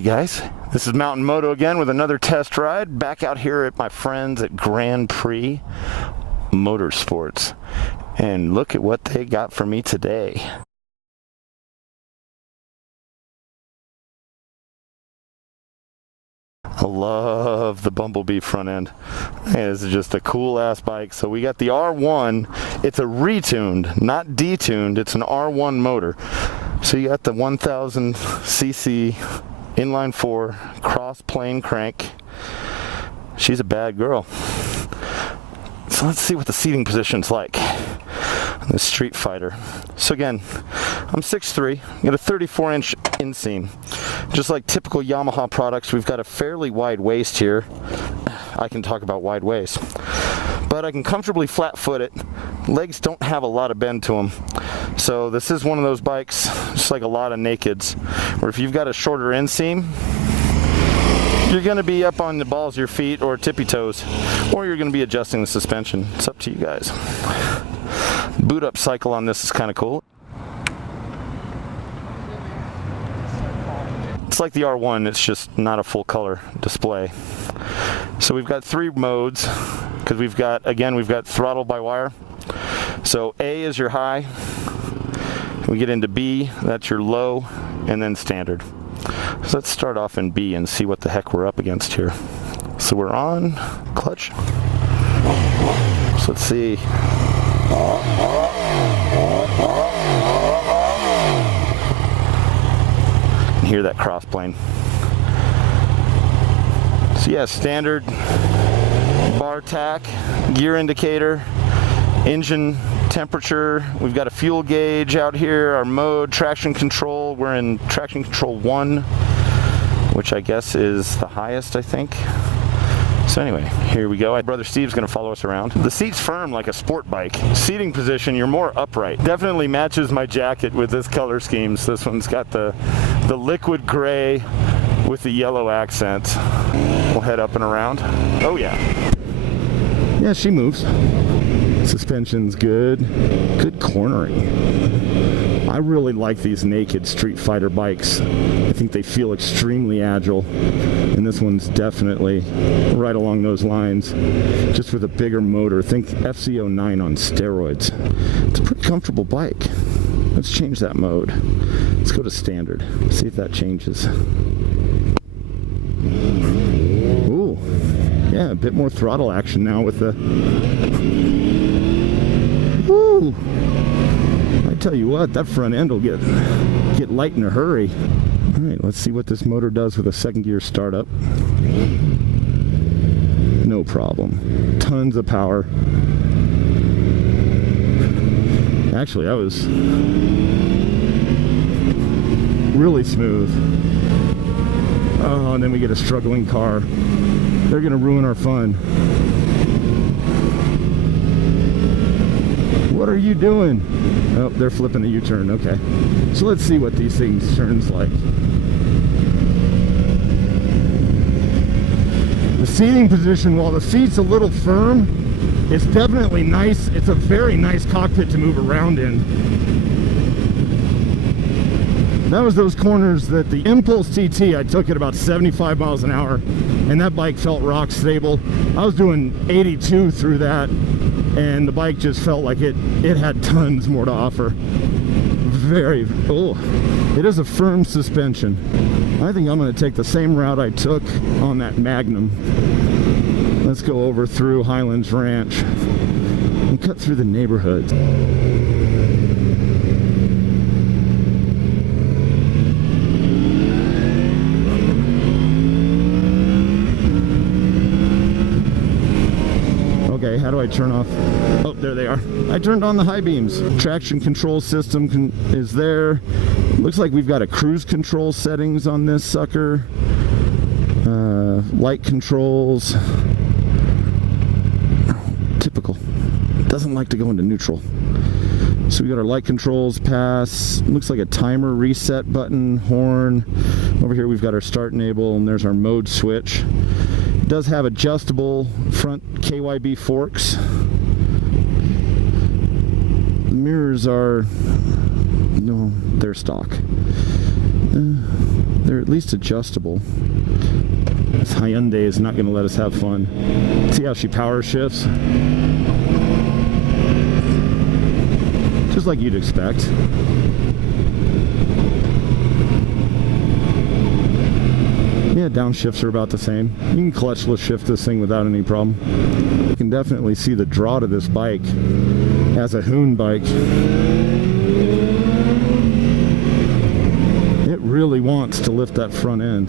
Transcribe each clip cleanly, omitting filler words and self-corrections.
Hey guys, this is Mountain Moto again with another test ride. Back out here at my friends at GrandPrix Motorsports. And look at what they got for me today. I love the Bumblebee front end. It's just a cool ass bike. So we got the R1. It's a retuned, not detuned. It's an R1 motor. So you got the 1000 cc inline 4 cross plane crank. She's a bad girl. So let's see what the seating position's like on the Street Fighter. So again, I'm 6'3", got a 34-inch inseam. Just like typical Yamaha products, we've got a fairly wide waist here. I can talk about wide waist. But I can comfortably flat-foot it. Legs don't have a lot of bend to them. So this is one of those bikes, just like a lot of nakeds, where if you've got a shorter inseam, you're going to be up on the balls of your feet or tippy toes, or you're going to be adjusting the suspension. It's up to you guys. Boot up cycle on this is kind of cool. It's like the R1, it's just not a full color display. So we've got 3 modes, because we've got throttle by wire. So A is your high, we get into B, that's your low, and then standard. So let's start off in B and see what the heck we're up against here. So we're on clutch. So let's see. You can hear that cross plane. So yeah, standard bar tack, gear indicator, engine temperature. We've got a fuel gauge out here, our mode, traction control. We're in traction control 1, which I guess is the highest, I think. So anyway, here we go. My brother Steve's going to follow us around. The seat's firm like a sport bike. Seating position, you're more upright. Definitely matches my jacket with this color schemes. This one's got the liquid gray with the yellow accent. We'll head up and around. Oh yeah. Yeah, she moves. Suspension's good. Good cornering. I really like these naked Street Fighter bikes. I think they feel extremely agile. And this one's definitely right along those lines. Just with a bigger motor. Think FZ-10 on steroids. It's a pretty comfortable bike. Let's change that mode. Let's go to standard. See if that changes. Ooh. Yeah, a bit more throttle action now with the... Woo! I tell you what, that front end will get light in a hurry. All right, let's see what this motor does with a second gear startup. No problem. Tons of power. Actually, that was really smooth. Oh, and then we get a struggling car. They're gonna ruin our fun. What are you doing? Oh, they're flipping a U-turn, okay. So let's see what these things turns like. The seating position, while the seat's a little firm, it's definitely nice. It's a very nice cockpit to move around in. That was those corners that the Impulse TT, I took at about 75 miles an hour, and that bike felt rock stable. I was doing 82 through that, and the bike just felt like it had tons more to offer. It is a firm suspension. I think I'm going to take the same route I took on that Magnum. Let's go over through Highlands Ranch and cut through the neighborhood. Okay, how do I turn off? Oh, there they are. I turned on the high beams. Traction control system is there. Looks like we've got a cruise control settings on this sucker. Light controls. Typical. Doesn't like to go into neutral. So we got our light controls, pass. Looks like a timer reset button, horn. Over here we've got our start enable, and there's our mode switch. Does have adjustable front KYB forks. The mirrors are, no, they're stock. They're at least adjustable. This Hyundai is not going to let us have fun. See how she power shifts? Just like you'd expect. Yeah, downshifts are about the same. You can clutchless shift this thing without any problem. You can definitely see the draw to this bike as a hoon bike. It really wants to lift that front end.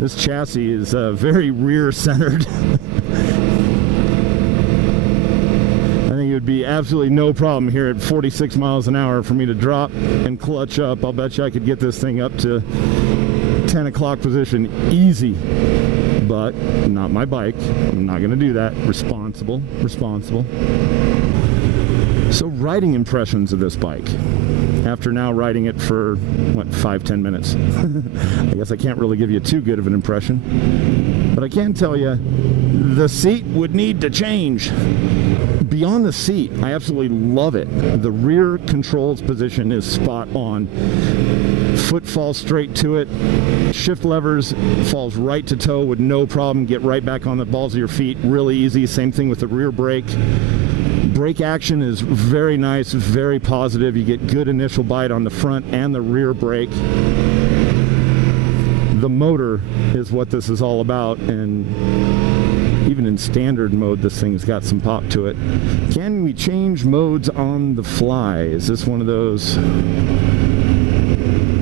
This chassis is very rear-centered. I think it would be absolutely no problem here at 46 miles an hour for me to drop and clutch up. I'll bet you I could get this thing up to 10 o'clock position easy, but not my bike. I'm not gonna do that. Responsible. So riding impressions of this bike after now riding it for what, 5-10 minutes. I guess I can't really give you too good of an impression, but I can tell you the seat would need to change. Beyond the seat, I absolutely love it. The rear controls position is spot on. Foot falls straight to it. Shift levers falls right to toe with no problem. Get right back on the balls of your feet really easy. Same thing with the rear brake. Brake action is very nice, very positive. You get good initial bite on the front and the rear brake. The motor is what this is all about, and even in standard mode this thing's got some pop to it. Can we change modes on the fly? Is this one of those?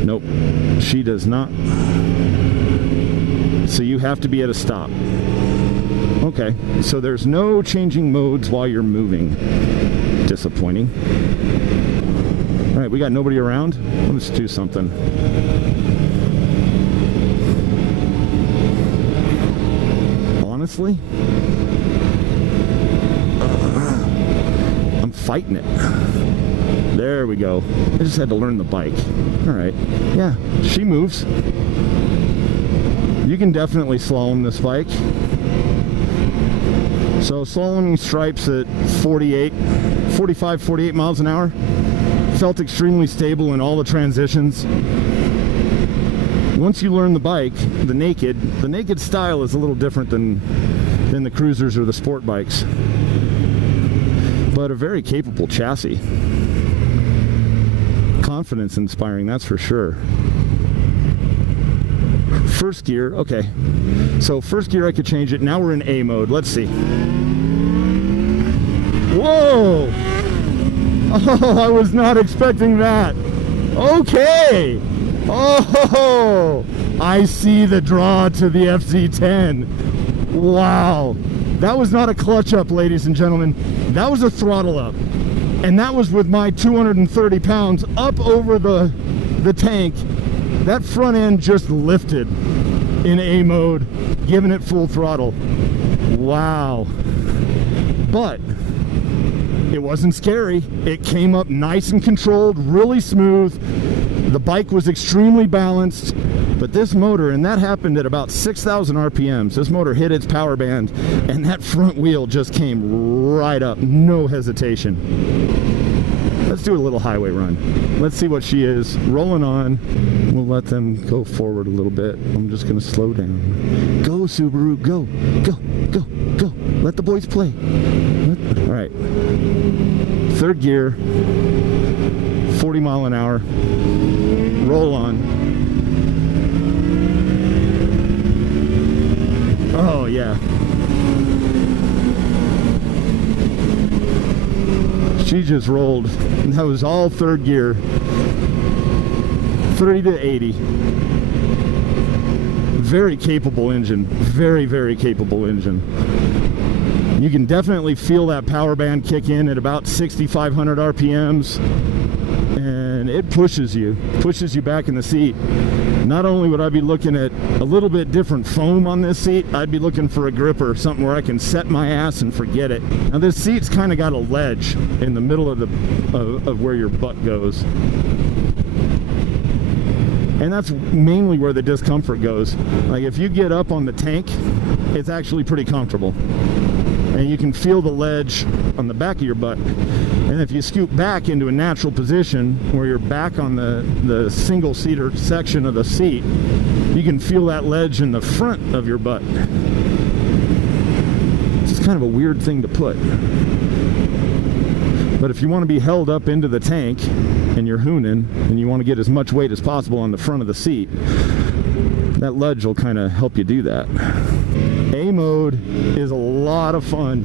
Nope, she does not. So you have to be at a stop. Okay, so there's no changing modes while you're moving. Disappointing. All right, we got nobody around. Let's do something. Honestly, I'm fighting it. There we go. I just had to learn the bike. All right. Yeah, she moves. You can definitely slalom this bike. So slaloming stripes at 45, 48 miles an hour. Felt extremely stable in all the transitions. Once you learn the bike, the naked style is a little different than the cruisers or the sport bikes. But a very capable chassis. Confidence inspiring, that's for sure. First gear, okay. So first gear I could change it. Now we're in A mode. Let's see. Whoa! Oh, I was not expecting that. Okay. Oh, I see the draw to the FZ-10. Wow. That was not a clutch up, ladies and gentlemen. That was a throttle up. And that was with my 230 pounds up over the tank. That front end just lifted in A mode, giving it full throttle. Wow. But it wasn't scary. It came up nice and controlled, really smooth. The bike was extremely balanced, but this motor, and that happened at about 6,000 RPMs, this motor hit its power band, and that front wheel just came right up, no hesitation. Let's do a little highway run. Let's see what she is. Rolling on. We'll let them go forward a little bit. I'm just gonna slow down. Go, Subaru, go, go, go, go. Let the boys play. All right. Third gear, 40 mile an hour. Roll on. Oh yeah. She just rolled. That was all third gear. 30 to 80. Very capable engine. Very, very capable engine. You can definitely feel that power band kick in at about 6,500 RPMs. And it pushes you back in the seat. Not only would I be looking at a little bit different foam on this seat, I'd be looking for a gripper, something where I can set my ass and forget it. Now this seat's kind of got a ledge in the middle of where your butt goes. And that's mainly where the discomfort goes. Like if you get up on the tank, it's actually pretty comfortable. And you can feel the ledge on the back of your butt. And if you scoot back into a natural position where you're back on the single-seater section of the seat, you can feel that ledge in the front of your butt. It's kind of a weird thing to put. But if you want to be held up into the tank and you're hooning and you want to get as much weight as possible on the front of the seat, that ledge will kind of help you do that. A mode is a lot of fun,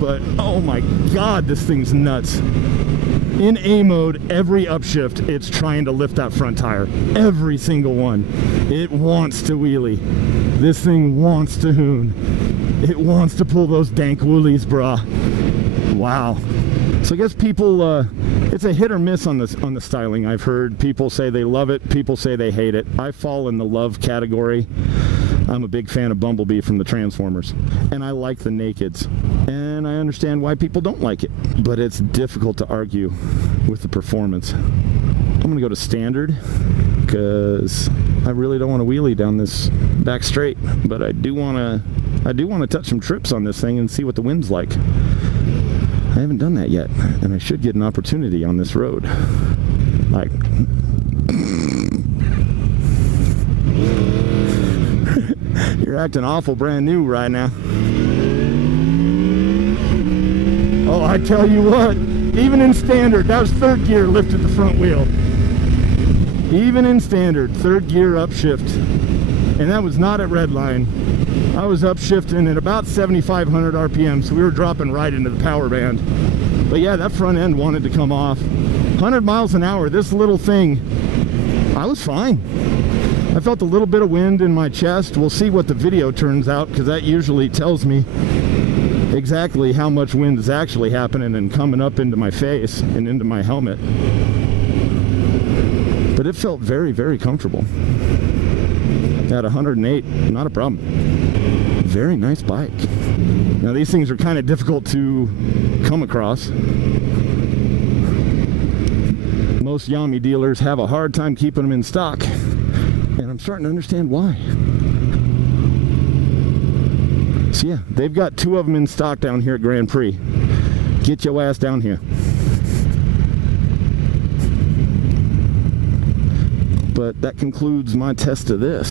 but oh my god, this thing's nuts. In A mode, every upshift, it's trying to lift that front tire. Every single one. It wants to wheelie. This thing wants to hoon. It wants to pull those dank woolies, brah. Wow. So I guess people, it's a hit or miss on the styling. I've heard people say they love it, people say they hate it. I fall in the love category. I'm a big fan of Bumblebee from the Transformers, and I like the Nakeds, and I understand why people don't like it, but it's difficult to argue with the performance. I'm gonna go to standard because I really don't want to wheelie down this back straight, but I do want to touch some trips on this thing and see what the wind's like. I haven't done that yet, and I should get an opportunity on this road. Like, you're acting awful brand new right now. Oh, I tell you what, even in standard, that was third gear lifted the front wheel. Even in standard, third gear upshift, and that was not at redline. I was upshifting at about 7,500 RPM, so we were dropping right into the power band. But yeah, that front end wanted to come off. 100 miles an hour, this little thing, I was fine. I felt a little bit of wind in my chest. We'll see what the video turns out, because that usually tells me exactly how much wind is actually happening and coming up into my face and into my helmet. But it felt very, very comfortable. At 108, not a problem. Very nice bike. Now these things are kind of difficult to come across. Most Yami dealers have a hard time keeping them in stock, and I'm starting to understand why. So yeah, they've got 2 of them in stock down here at Grand Prix. Get your ass down here. But that concludes my test of this.